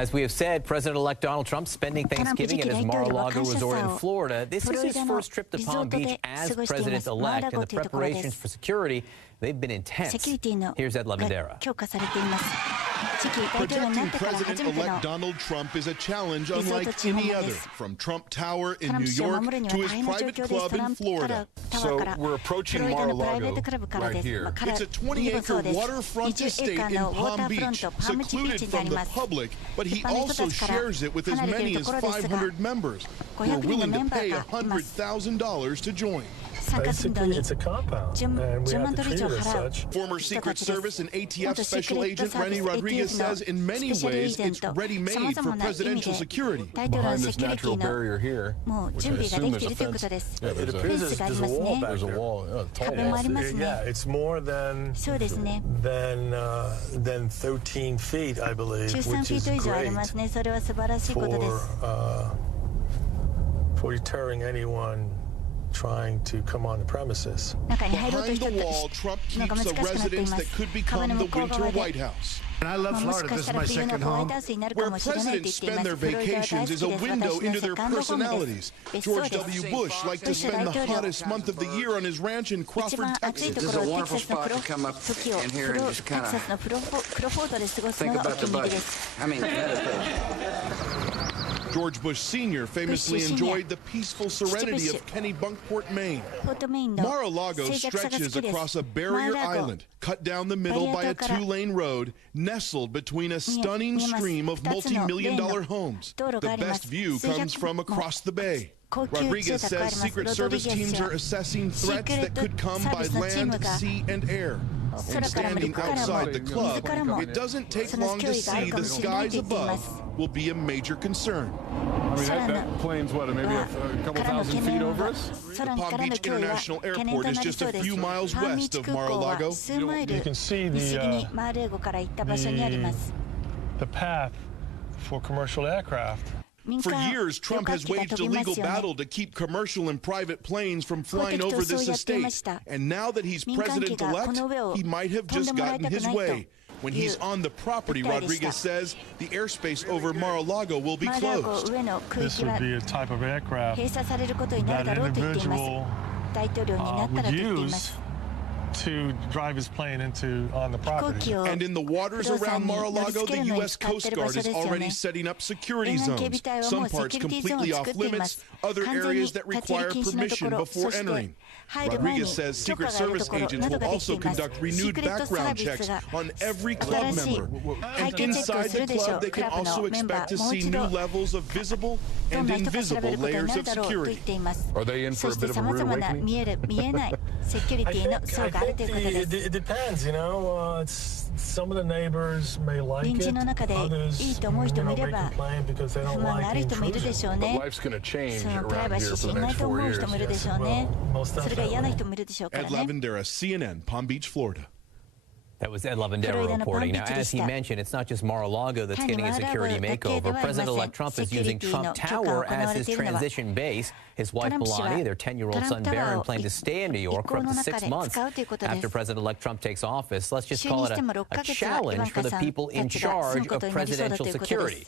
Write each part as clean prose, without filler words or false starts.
As we have said, President-elect Donald Trump spending Thanksgiving at his Mar-a-Lago resort in Florida. This is his first trip to Palm Beach as president-elect, and the preparations for security, they've been intense. Here's Ed Lavandera. Protecting President-elect Donald Trump is a challenge unlike any other, from Trump Tower in New York to his private club in Florida. So we're approaching Mar-a-Lago right here. It's a 20-acre waterfront estate in Palm Beach, secluded from the public, but he also shares it with as many as 500 members who are willing to pay $100,000 to join. Basically, it's a compound, and we have to treat it as such. Former Secret Service and ATF Special Agent Renny Rodriguez says in many ways it's ready-made for presidential security. Behind this natural barrier here, which I assume is a fence. Yeah, it appears there's a wall back there. There's a wall, a tall wall. Yeah, it's more than 13 feet, I believe, which is great for deterring anyone trying to come on the premises. Behind the wall, Trump keeps a residence that could become the winter White House. And I love Florida. This is my second home. Where presidents spend their vacations is a window into their personalities. George W. Bush liked to spend the hottest month of the year on his ranch in Crawford, Texas. This is a wonderful spot to come up in here and just kind of think about the budget. I mean, George Bush Sr. famously enjoyed the peaceful serenity of Kennebunkport, Maine. Mar-a-Lago stretches across a barrier island, cut down the middle by a two-lane road, nestled between a stunning stream of multi-million-dollar homes. The best view comes from across the bay. Rodriguez says Secret Service teams are assessing threats that could come by land, sea, and air. And standing outside the club, it doesn't take long to see the skies above will be a major concern. I mean, that plane's, what, maybe a couple thousand feet over us? The Palm Beach International Airport is just a few miles west of Mar-a-Lago. You can see the path for commercial aircraft. For years, Trump has waged a legal battle to keep commercial and private planes from flying over this estate. And now that he's president-elect, he might have just gotten his way. When he's on the property, Rodriguez says, the airspace over Mar-a-Lago will be closed. This would be a type of aircraft that an individual would use to drive his plane on the property. And in the waters around Mar-a-Lago, the U.S. Coast Guard is already setting up security zones, some parts completely off limits, other areas that require permission before entering. Rodriguez says Secret Service agents will also conduct renewed background checks on every club member. And inside the club, they can also expect to see new levels of visible and invisible layers of security. Are they in for a bit of a rude awakening? It depends, you know. Some of the neighbors may like it. Others may complain because they don't like the intrusion. But life's going to change around here for the next 4 years. Yes. Well, most definitely. Ed Lavandera, CNN, Palm Beach, Florida. That was Ed Lavandera reporting. Now, as he mentioned, it's not just Mar-a-Lago that's getting a security makeover. President-elect Trump is using Trump Tower as his transition base. His wife, Melania, their 10-year-old son, Barron, plan to stay in New York for up to 6 months after President-elect Trump takes office. Let's just call it a challenge for the people in charge of presidential security.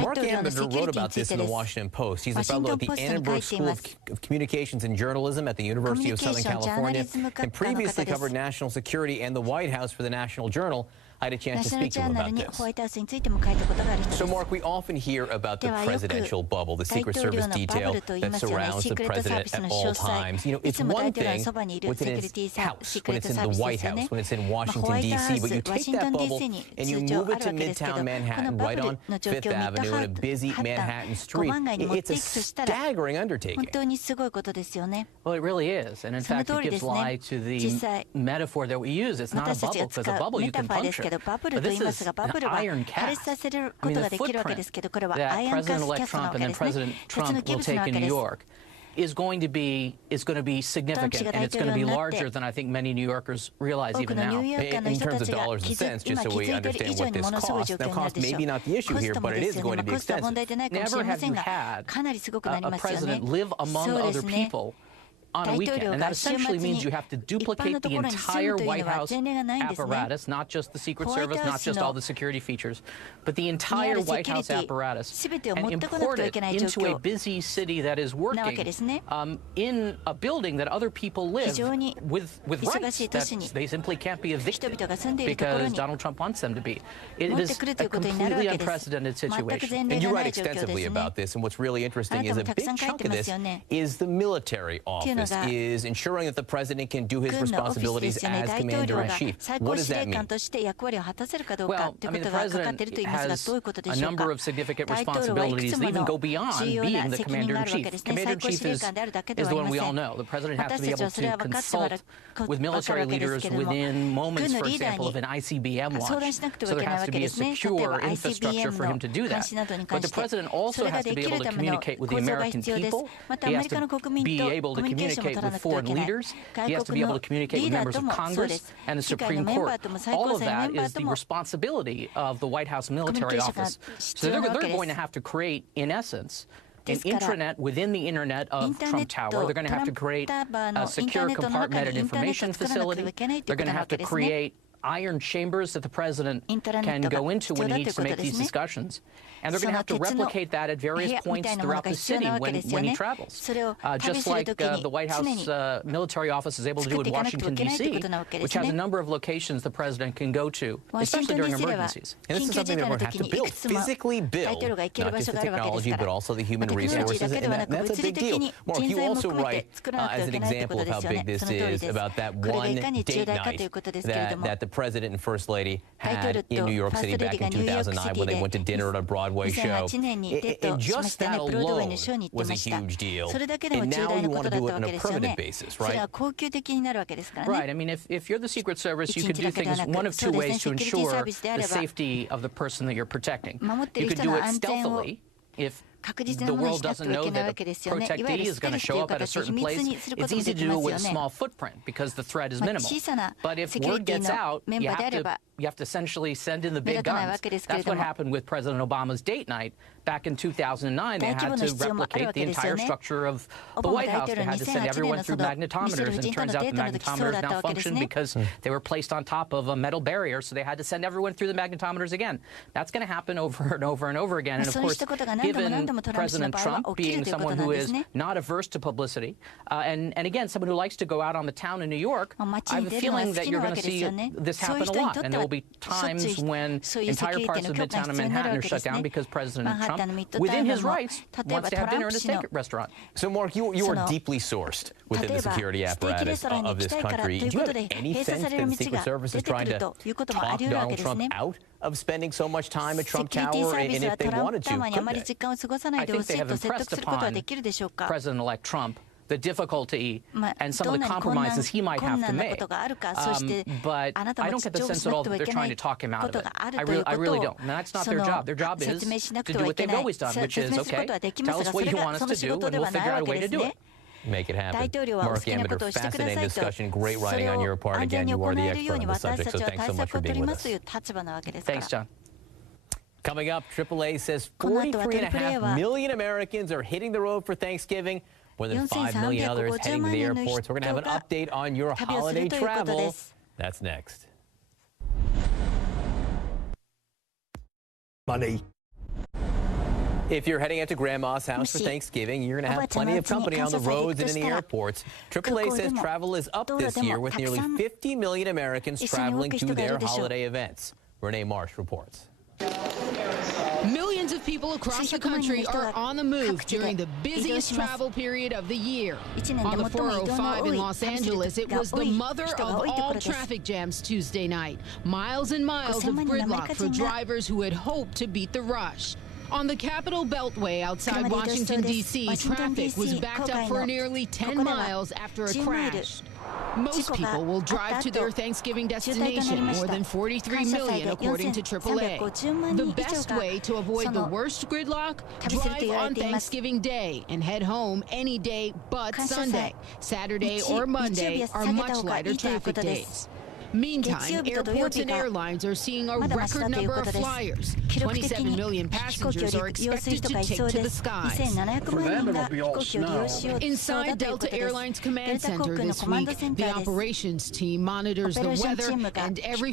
Mark Ambinder wrote about this in the Washington Post. He's a fellow at the Annenberg School of Communications and Journalism at the University of Southern California and previously covered national security and the White House for the National Journal. I had a chance to speak to him about this. So, Mark, we often hear about the presidential bubble, the Secret Service detail that surrounds the president at all times. You know, it's one thing within his house, when it's in the White House, when it's in Washington, D.C., but you take that bubble and you move it to Midtown Manhattan, right on Fifth Avenue in a busy Manhattan street. It's a staggering undertaking. Well, it really is. And in fact, it gives lie to the metaphor that we use. It's not a bubble, because a bubble you can puncture. But this is an iron cast. I mean, the footprint that President-elect Trump and then President Trump will take in New York is going to be significant, and it's going to be larger than I think many New Yorkers realize even now. In terms of dollars and cents, just so we understand what this costs. Now, cost may be not the issue here, but it is going to be expensive. Never have you had a president live among other people on a weekend. And that essentially means you have to duplicate the entire White House apparatus, not just the Secret Service, not just all the security features, but the entire White House apparatus, and import it into a busy city that is working in a building that other people live with rights that they simply can't be evicted because Donald Trump wants them to be. It is a completely unprecedented situation. And you write extensively about this, and what's really interesting is a big chunk of this is the military office, is ensuring that the president can do his responsibilities as commander-in-chief. What does that mean? Well, I mean, the president has a number of significant responsibilities that even go beyond being the commander-in-chief. Commander-in-chief is the one we all know. The president has to be able to consult with military leaders within moments, for example, of an ICBM launch. So there has to be a secure infrastructure for him to do that. But the president also has to be able to communicate with the American people. He has to be able to communicate with foreign leaders. He has to be able to communicate with members of Congress and the Supreme Court. All of that is the responsibility of the White House military office. So they're going to have to create, in essence, an intranet within the internet of Trump Tower. They're going to have to create a secure compartmented information facility. They're going to have to create iron chambers that the president can go into when he needs to make these discussions. And they're going to have to replicate that at various points throughout the city when he travels. Just like the White House military office is able to do in Washington, D.C., which has a number of locations the president can go to, especially during emergencies. And this is something that we're going to have to build, physically build, not just the technology, but also the human resources. And that's a big deal. Mark, you also write, as an example of how big this is, about that one date night that the president and First Lady had in New York City back in 2009 when they went to dinner at a Broadway show. And just that alone was a huge deal. And now you want to do it on a permanent basis, right? Right. I mean, if you're the Secret Service, you can do things one of two ways to ensure the safety of the person that you're protecting. You could do it stealthily if the world doesn't know that a protectee is going to show up at a certain place. It's easy to do it with a small footprint because the threat is minimal. But if word gets out, you have to essentially send in the big guns. That's what happened with President Obama's date night back in 2009. They had to replicate the entire structure of the White House. They had to send everyone through magnetometers, and it turns out the magnetometers now function because they were placed on top of a metal barrier, so they had to send everyone through the magnetometers again. That's going to happen over and over and over again. And of course, given President Trump being someone who is not averse to publicity, and again, someone who likes to go out on the town in New York, I have a feeling that you're going to see this happen a lot. And there will be times when entire parts of Midtown and Manhattan are shut down because President Trump, within his rights, wants to have dinner at a steak restaurant. So, Mark, you are deeply sourced within the security apparatus of this country. Do you have any sense that the Secret Service is trying to talk Donald Trump out of spending so much time at Trump Tower, and if they wanted to, could they? I think they have impressed upon President-elect Trump the difficulty and some of the compromises he might have to make. But I don't get the sense at all that they're trying to talk him out of it. I really don't. And that's not their job. Their job is to do what they've always done, which is, okay, tell us what you want us to do, and we'll figure out a way to do it. Make it happen. Mark Amodor, fascinating discussion. Great writing on your part. Again, you are the expert on the subject, so thanks so much for being with us. Thanks, John. Coming up, AAA says 43.5 million Americans are hitting the road for Thanksgiving. More than 5 million others heading to the airports. We're going to have an update on your holiday travel. That's next. Money. If you're heading out to Grandma's house for Thanksgiving, you're going to have plenty of company on the roads and in the airports. AAA says travel is up this year with nearly 50 million Americans traveling to their holiday events. Renee Marsh reports. Millions of people across the country are on the move during the busiest travel period of the year. On the 405 in Los Angeles, it was the mother of all traffic jams Tuesday night. Miles and miles of gridlock for drivers who had hoped to beat the rush. On the Capitol Beltway outside Washington, D.C., traffic was backed up for nearly 10 miles after a crash. Most people will drive to their Thanksgiving destination, more than 43 million according to AAA. The best way to avoid the worst gridlock? Drive on Thanksgiving Day and head home any day but Sunday. Saturday or Monday are much lighter traffic days. Meantime, airports and airlines are seeing a record number of flyers. 27 million passengers are expected to take to the skies. For them, it'll be all snow. Inside Delta Airlines Command Center this week, the operations team monitors the weather and every